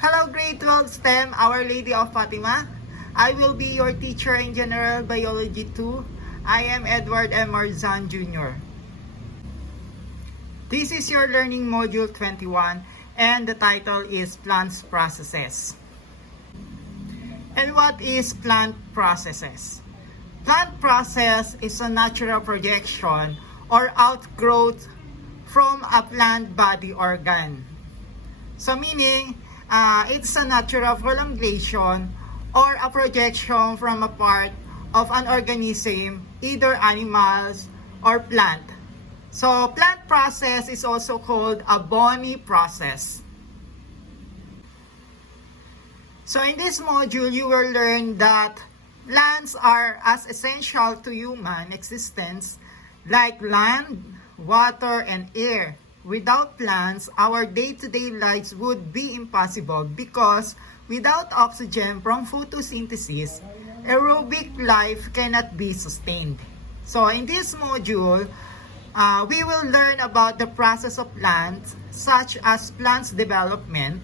Hello grade 12 STEM, Our Lady of Fatima. I will be your teacher in General Biology 2. I am Edward M. Marzan Jr. This is your learning module 21 and the title is Plants Processes. And what is plant processes? Plant process is a natural projection or outgrowth from a plant body organ. So meaning, it's a natural prolongation or a projection from a part of an organism, either animals or plant. So plant process is also called a bony process. So in this module, you will learn that plants are as essential to human existence like land, water, and air. Without plants, our day-to-day lives would be impossible because without oxygen from photosynthesis, aerobic life cannot be sustained. So in this module, we will learn about the process of plants such as plants development,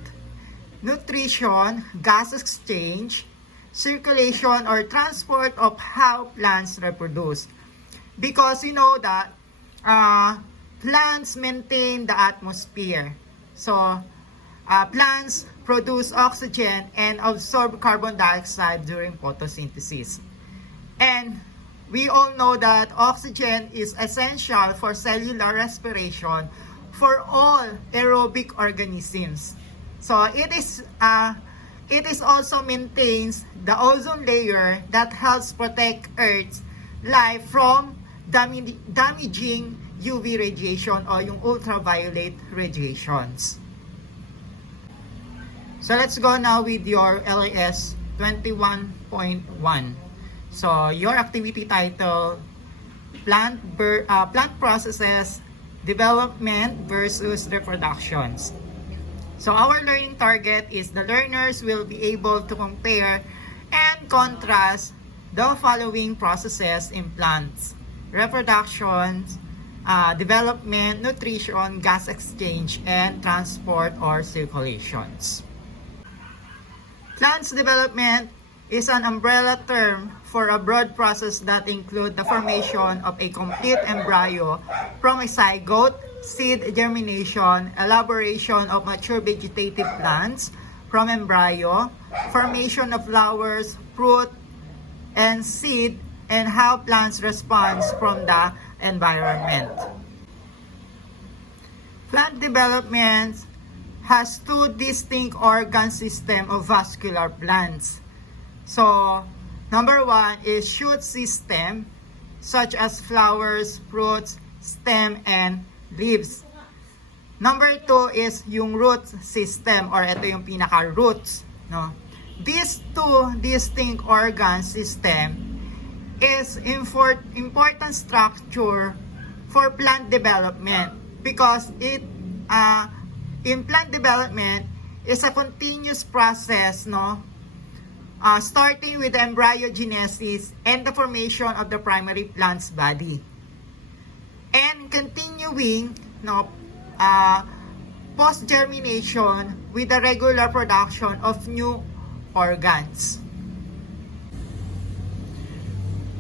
nutrition, gas exchange, circulation or transport of how plants reproduce. Because you know that plants maintain the atmosphere. So plants produce oxygen and absorb carbon dioxide during photosynthesis. And we all know that oxygen is essential for cellular respiration for all aerobic organisms. So it is also maintains the ozone layer that helps protect Earth's life from damaging UV radiation o yung ultraviolet radiations. So let's go now with your LAS 21.1. So your activity title, plant processes, development versus reproductions. So our learning target is the learners will be able to compare and contrast the following processes in plants: reproduction, development, nutrition, gas exchange, and transport or circulations. Plants development is an umbrella term for a broad process that includes the formation of a complete embryo from a zygote, seed germination, elaboration of mature vegetative plants from embryo, formation of flowers, fruit, and seed, and how plants respond from the environment. Plant development has two distinct organ systems of vascular plants. So, number one is shoot system, such as flowers, fruits, stem, and leaves. Number two is yung root system, or ito yung pinaka-roots. No? These two distinct organ system is important structure for plant development because it in plant development is a continuous process, no, starting with embryogenesis and the formation of the primary plant's body and continuing, no, post germination with the regular production of new organs.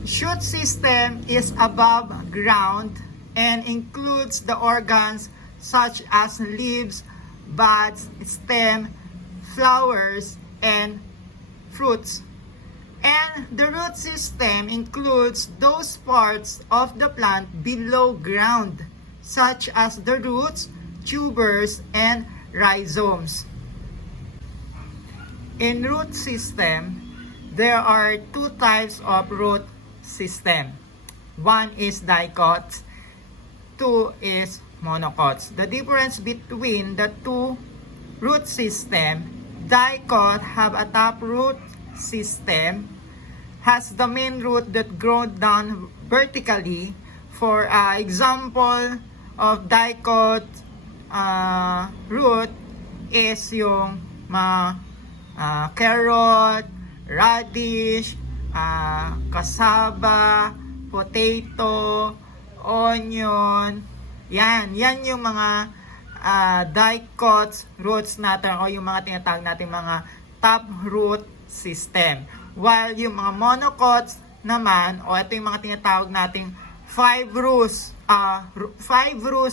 Shoot system is above ground and includes the organs such as leaves, buds, stem, flowers, and fruits. And the root system includes those parts of the plant below ground, such as the roots, tubers, and rhizomes. In root system, there are two types of root system. One is dicots, two is monocots. The difference between the two root system, dicot have a top root system, has the main root that grows down vertically. For example of dicot root is yung carrot, radish, cassava, potato, onion. Yan yung mga dicot roots natin o yung mga tinatawag natin mga top root system. While yung mga monocots naman o ito yung mga tinatawag nating five roots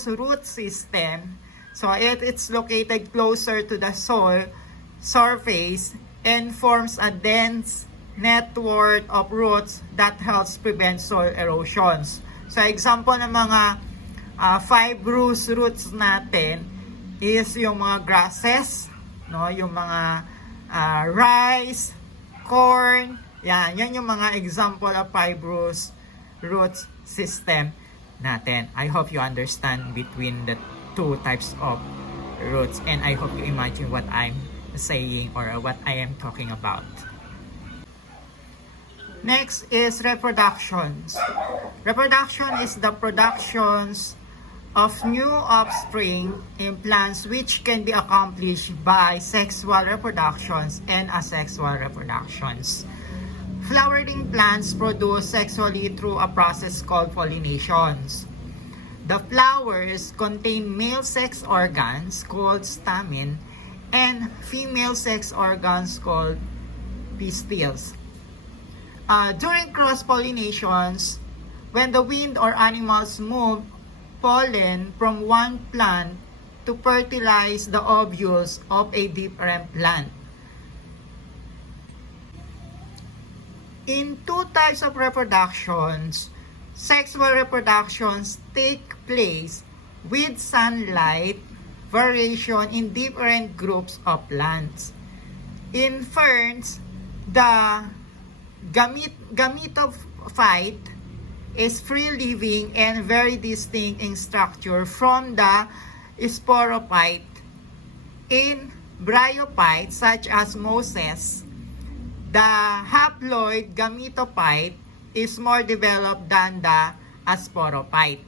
root system. So it's located closer to the soil surface and forms a dense network of roots that helps prevent soil erosions. So example ng mga fibrous roots natin is yung mga grasses, no, yung mga rice, corn, yan yung mga example of fibrous roots system natin. I hope you understand between the two types of roots and I hope you imagine what I'm saying or what I am talking about. Next is reproductions. Reproduction is the productions of new offspring in plants which can be accomplished by sexual reproductions and asexual reproductions. Flowering plants produce sexually through a process called pollinations. The flowers contain male sex organs called stamen and female sex organs called pistils. During cross-pollinations, when the wind or animals move pollen from one plant to fertilize the ovules of a different plant. In two types of reproductions, sexual reproductions take place with sunlight variation in different groups of plants. In ferns, the gametophyte is free-living and very distinct in structure from the sporophyte. In bryophytes such as mosses, the haploid gametophyte is more developed than the sporophyte.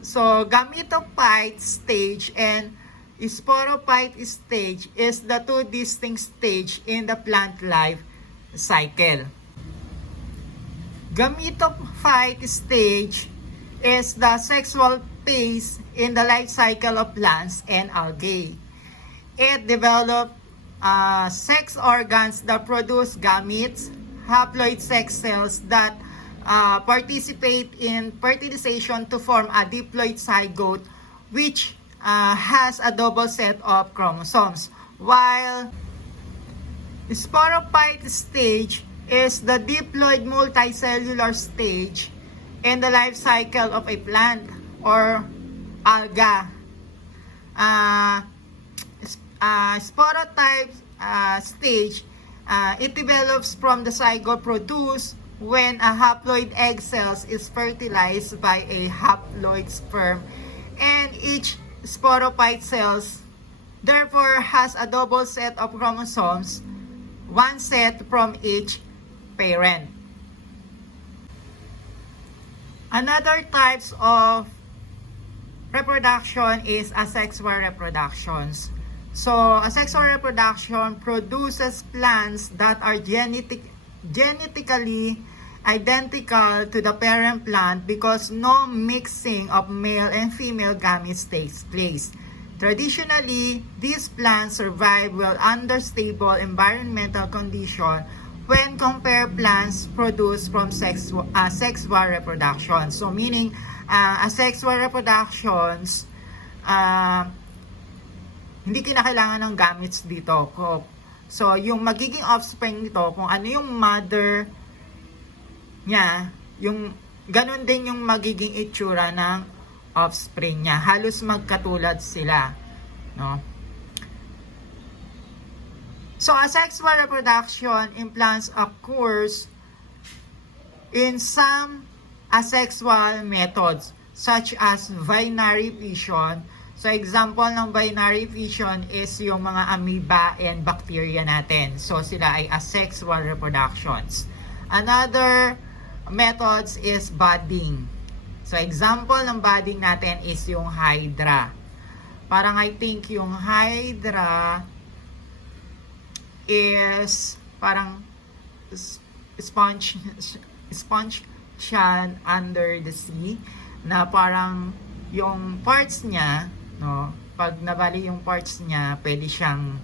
So, gametophyte stage and sporophyte stage is the two distinct stages in the plant life cycle. Gametophyte stage is the sexual phase in the life cycle of plants and algae. It develops sex organs that produce gametes, haploid sex cells that participate in fertilization to form a diploid zygote which has a double set of chromosomes. While sporophyte stage is the diploid multicellular stage in the life cycle of a plant or alga. Sporotype stage, it develops from the zygote produced when a haploid egg cells is fertilized by a haploid sperm, and each sporophyte cells therefore has a double set of chromosomes, one set from each parent. Another types of reproduction is asexual reproductions. So, asexual reproduction produces plants that are genetically identical to the parent plant because no mixing of male and female gametes takes place. Traditionally, these plants survive well under stable environmental conditions when compared plants produced from sexual reproduction. So meaning, asexual reproductions, hindi kinakailangan ng gametes dito. So yung magiging offspring nito, kung ano yung mother niya, yung ganun din yung magiging itsura ng offspring niya. Halos magkatulad sila, no? So, asexual reproduction in plants occurs in some asexual methods such as binary fission. So, example ng binary fission is yung mga amoeba and bacteria natin. So, sila ay asexual reproductions. Another methods is budding. So, example ng budding natin is yung hydra. Parang I think yung hydra is parang sponge siya under the sea na parang yung parts niya, no, pag nabali yung parts niya, pwede siyang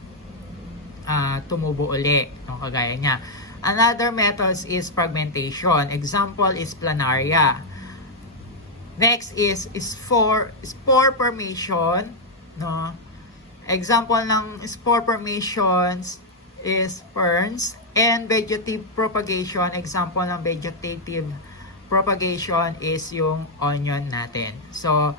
tumubo uli, no, kagaya niya. Another methods is fragmentation. Example is planaria. Next is spore formation, no. Example ng spore formations is ferns, and vegetative propagation. Example ng vegetative propagation is yung onion natin. So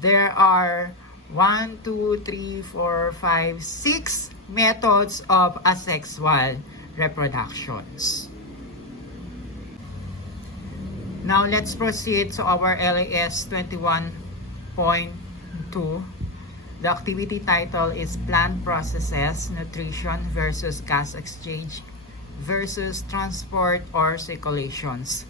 there are 1, 2, 3, 4, 5, 6 methods of asexual reproductions. Now let's proceed to our LAS 21.2. The activity title is Plant Processes, Nutrition versus Gas Exchange versus Transport or Circulations.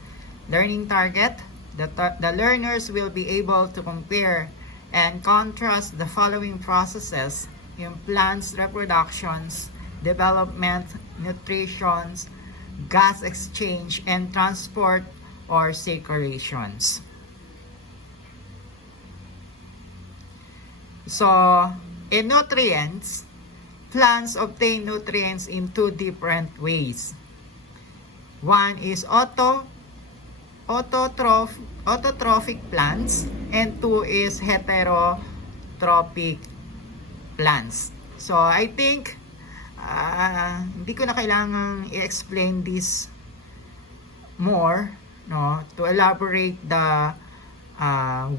Learning target: the learners will be able to compare and contrast the following processes in plants' reproductions, development, nutrition, gas exchange, and transport or circulations. So, in nutrients, plants obtain nutrients in two different ways. One is autotrophic plants, and two is heterotrophic plants. So, I think hindi ko na kailangang i-explain this more, no, to elaborate the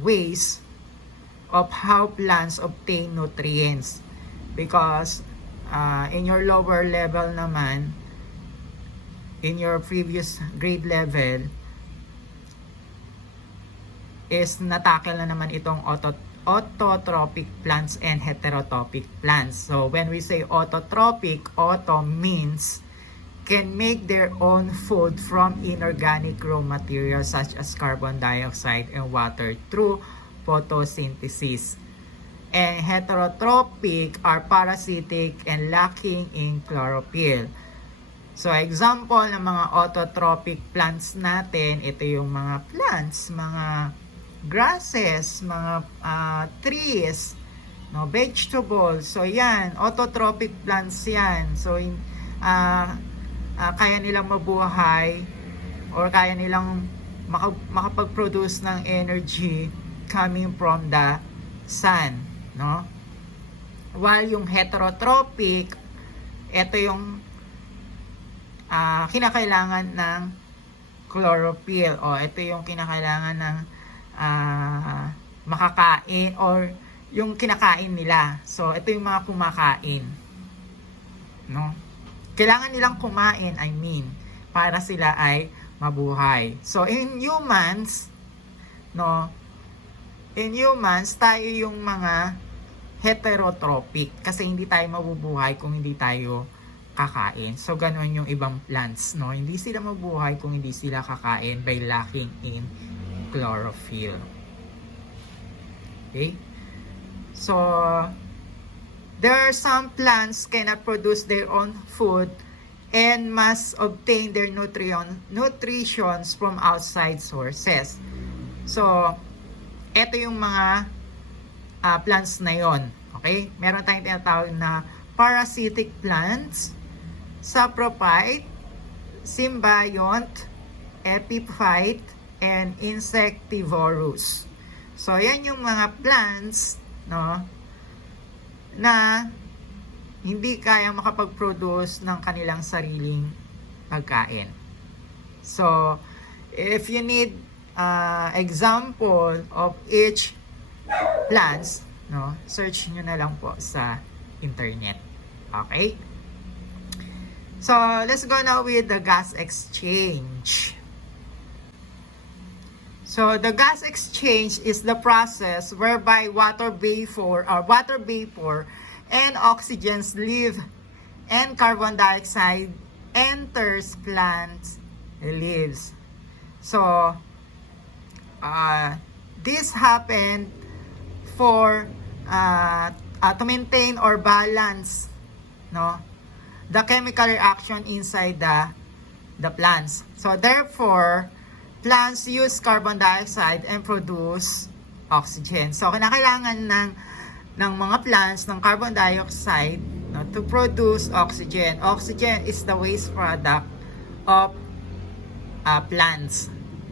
ways of how plants obtain nutrients, because in your lower level naman, in your previous grade level, is natakil na naman itong autotrophic plants and heterotrophic plants. So when we say autotrophic, auto means can make their own food from inorganic raw materials such as carbon dioxide and water through photosynthesis. And heterotrophic are parasitic and lacking in chlorophyll. So example ng mga autotrophic plants natin, ito yung mga plants, mga grasses, mga trees, no, vegetables. So yan, autotrophic plants yan. So kaya nilang mabuhay or kaya nilang makapag-produce ng energy coming from the sun, no? While yung heterotrophic, ito yung kinakailangan ng chlorophyll, o ito yung kinakailangan ng makakain or yung kinakain nila. So ito yung mga kumakain, no? Kailangan nilang kumain, I mean, para sila ay mabuhay. So in humans, no, in humans, tayo yung mga heterotrophic kasi hindi tayo mabubuhay kung hindi tayo kakain. So ganun yung ibang plants, no? Hindi sila mabuhay kung hindi sila kakain by lacking in chlorophyll. Okay? So there are some plants cannot produce their own food and must obtain their nutritions from outside sources. So ito yung mga plants na yon. Okay? Meron tayong tinatawag na parasitic plants, saprophyte, symbiont, epiphyte, and insectivorous. So yan yung mga plants, no, na hindi kayang makapag-produce ng kanilang sariling pagkain. So if you need example of each plants, no, search nyo na lang po sa internet. Okay? So let's go now with the gas exchange. So the gas exchange is the process whereby water vapor and oxygens leave and carbon dioxide enters plants leaves. So this happened for to maintain or balance, no, the chemical reaction inside the plants. So therefore, plants use carbon dioxide and produce oxygen. So kinakailangan ng ng mga plants ng carbon dioxide, no, to produce oxygen. Oxygen is the waste product of plants.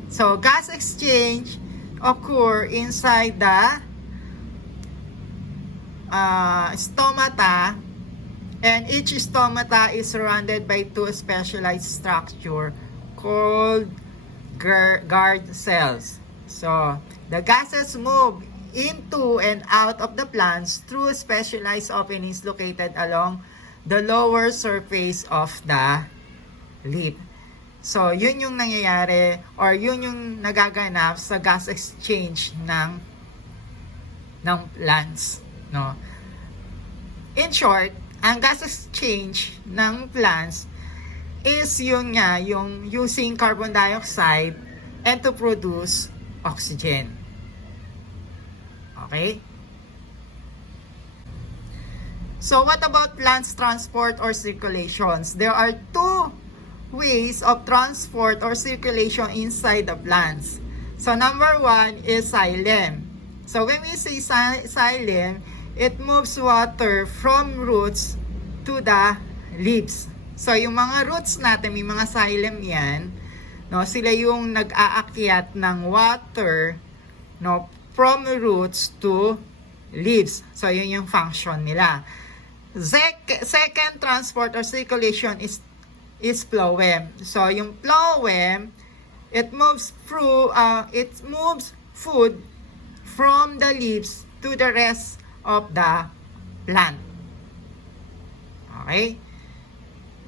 So gas exchange occur inside the stomata, and each stomata is surrounded by two specialized structure called guard cells. So the gases move into and out of the plants through specialized openings located along the lower surface of the leaf. So yun yung nangyayari, or yun yung nagaganap sa gas exchange ng plants, no? In short, ang gas exchange ng plants is yung using carbon dioxide and to produce oxygen. Okay? So what about plants transport or circulations? There are two ways of transport or circulation inside the plants. So number one is xylem. So when we say xylem, it moves water from roots to the leaves. So yung mga roots natin, may mga xylem yan, no, sila yung nag-aakyat ng water, no, from roots to leaves. So yun yung function nila. Second transport or circulation is phloem. So yung phloem, it moves food from the leaves to the rest of the plant. Okay?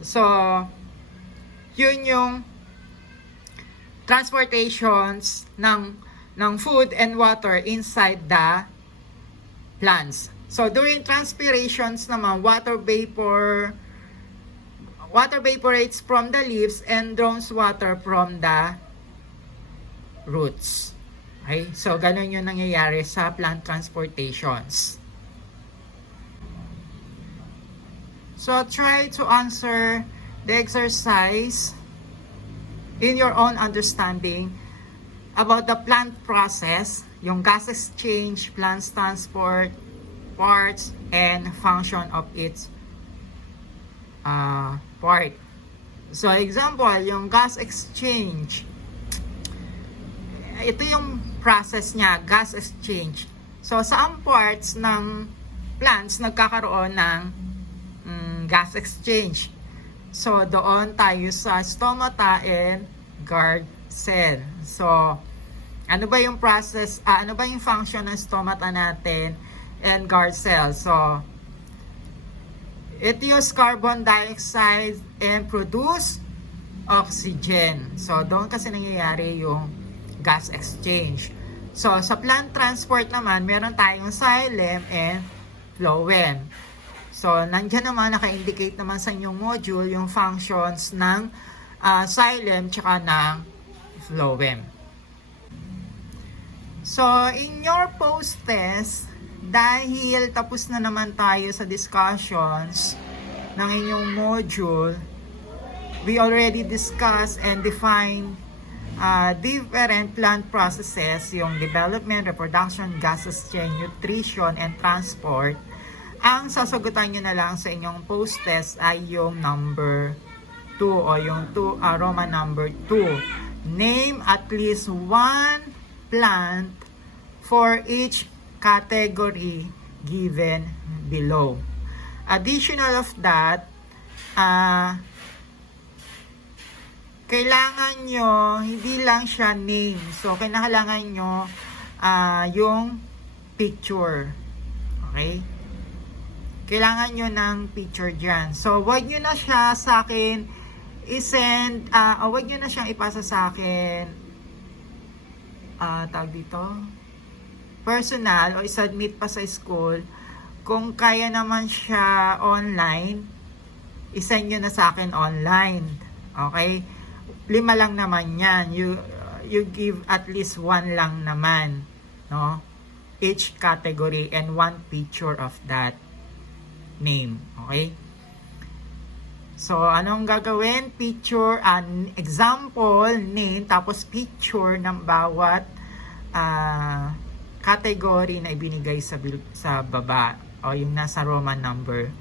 So yun yung transportations ng food and water inside the plants. So during transpirations naman, water evaporates from the leaves and draws water from the roots. Okay? So ganun yung nangyayari sa plant transportations. So try to answer the exercise in your own understanding about the plant process, yung gas exchange, plant transport, parts, and function of its part. So example, yung gas exchange, ito yung process niya, gas exchange. So saan parts ng plants nagkakaroon ng gas exchange? So doon tayo sa stomata and guard cell. So ano ba yung process, ano ba yung function ng stomata natin and guard cell? So it use carbon dioxide and produce oxygen. So doon kasi nangyayari yung gas exchange. So sa plant transport naman, meron tayong xylem and phloem. So nandiyan naman, naka-indicate naman sa inyong module yung functions ng xylem tsaka ng phloem. So in your post-test, dahil tapos na naman tayo sa discussions ng inyong module, we already discussed and defined different plant processes, yung development, reproduction, gas exchange, nutrition, and transport. Ang sasagutan nyo na lang sa inyong post-test ay yung number 2 o yung Roman number 2. Name at least one plant for each category given below. Additional of that, kailangan nyo, hindi lang siya name. So, kailangan nyo yung picture. Okay? Kailangan nyo ng picture dyan. So, wag nyo na siya sa akin i-send, wag nyo na siyang ipasa sa akin, tawag dito, personal, o isubmit pa sa school. Kung kaya naman siya online, isend nyo na sa akin online. Okay? 5 lang naman yan. You give at least 1 lang naman, no? Each category and 1 picture of that name. Okay? So, anong gagawin? Picture, an example, name, tapos picture ng bawat category na ibinigay sa baba o yung nasa Roman number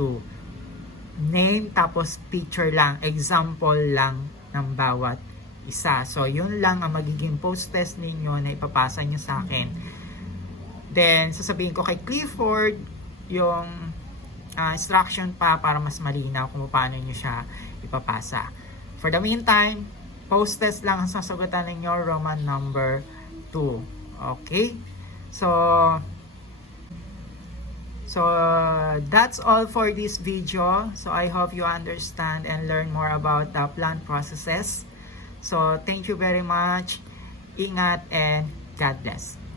2. Name tapos picture lang, example lang ng bawat isa. So, yun lang ang magiging post-test ninyo na ipapasa nyo sa akin. Then, sasabihin ko kay Clifford yung instruction pa para mas malinaw kung paano nyo siya ipapasa. For the meantime, post-test lang ang sasagutan ninyo, Roman number 2. Okay? So, that's all for this video. So, I hope you understand and learn more about the plant processes. So, thank you very much. Ingat and God bless.